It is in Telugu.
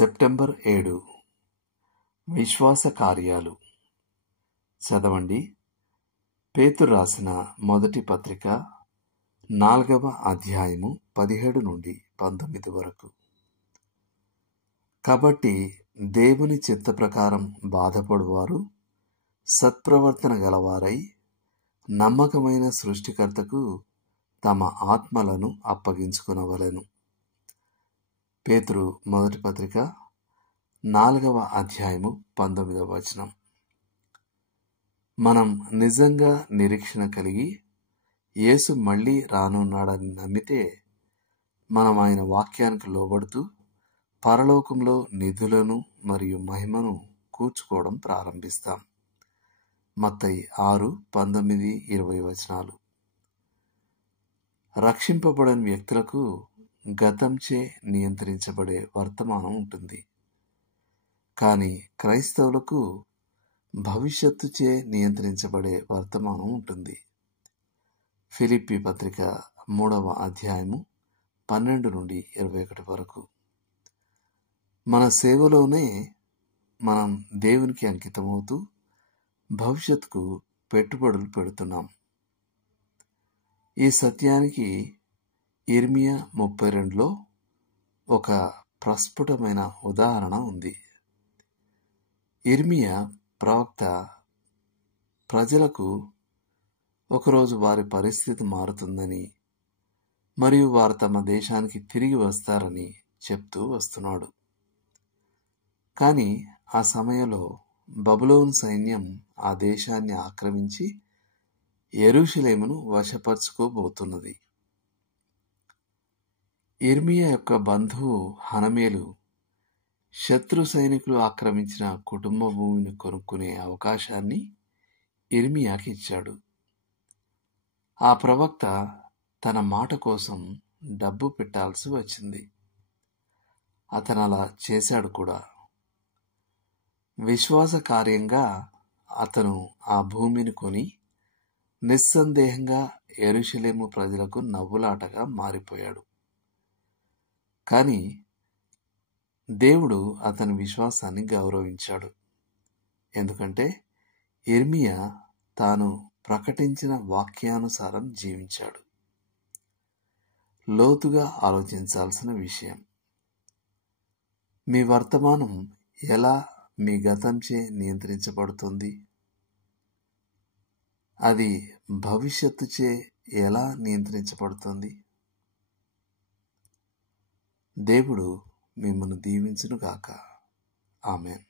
సెప్టెంబర్ 7 విశ్వాస కార్యాలు. చదవండి. పేతురు రాసిన మొదటి పత్రిక 4వ అధ్యాయము 17 నుండి 19 వరకు. కాబట్టి దేవుని చిత్త ప్రకారం బాధపడువారు సత్ప్రవర్తన గలవారై నమ్మకమైన సృష్టికర్తకు తమ ఆత్మలను అప్పగించుకొనవలెను. పేతురు మొదటి పత్రిక 4వ అధ్యాయము 19వ వచనం. మనం నిజంగా నిరీక్షణ కలిగి యేసు మళ్ళీ రానున్నాడని నమ్మితే మనం ఆయన వాక్యానికి లోబడుతూ పరలోకంలో నిధులను మరియు మహిమను కూర్చుకోవడం ప్రారంభిస్తాం. మత్తయి 6:19-20 వచనాలు. రక్షింపబడని వ్యక్తులకు గతంచే నియంత్రించబడే వర్తమానం ఉంటుంది, కానీ క్రైస్తవులకు భవిష్యత్తుచే నియంత్రించబడే వర్తమానం ఉంటుంది. ఫిలిప్పీ పత్రిక 3వ అధ్యాయము 12 నుండి 21 వరకు. మన సేవలోనే మనం దేవునికి అంకితమవుతూ భవిష్యత్తుకు పెట్టుబడులు పెడుతున్నాం. ఈ సత్యానికి ఇర్మియా 32లో ఒక ప్రస్ఫుటమైన ఉదాహరణ ఉంది. ఇర్మియా ప్రవక్త ప్రజలకు ఒకరోజు వారి పరిస్థితి మారుతుందని మరియు వారు తమ దేశానికి తిరిగి వస్తారని చెప్తూ వస్తున్నాడు. కానీ ఆ సమయంలో బబులోను సైన్యం ఆ దేశాన్ని ఆక్రమించి యెరూషలేమును వశపరుచుకోబోతున్నది. ఇర్మియా యొక్క బంధువు హనమేలు శత్రు సైనికులు ఆక్రమించిన కుటుంబ భూమిని కొనుక్కునే అవకాశాన్ని ఇర్మియాకి ఇచ్చాడు. ఆ ప్రవక్త తన మాట కోసం డబ్బు పెట్టాల్సి వచ్చింది. అతను అలా చేశాడు కూడా. విశ్వాస కార్యంగా అతను ఆ భూమిని కొని నిస్సందేహంగా యెరూషలేము ప్రజలకు నవ్వులాటగా మారిపోయాడు. కానీ దేవుడు అతని విశ్వాసాన్ని గౌరవించాడు. ఎందుకంటే ఇర్మియా తాను ప్రకటించిన వాక్యానుసారం జీవించాడు. లోతుగా ఆలోచించాల్సిన విషయం. మీ వర్తమానం ఎలా మీ గతంచే నియంత్రించబడుతుంది? అది భవిష్యత్తుచే ఎలా నియంత్రించబడుతుంది? దేవుడు మిమ్మల్ని దీవించునుగాక. ఆమేన్.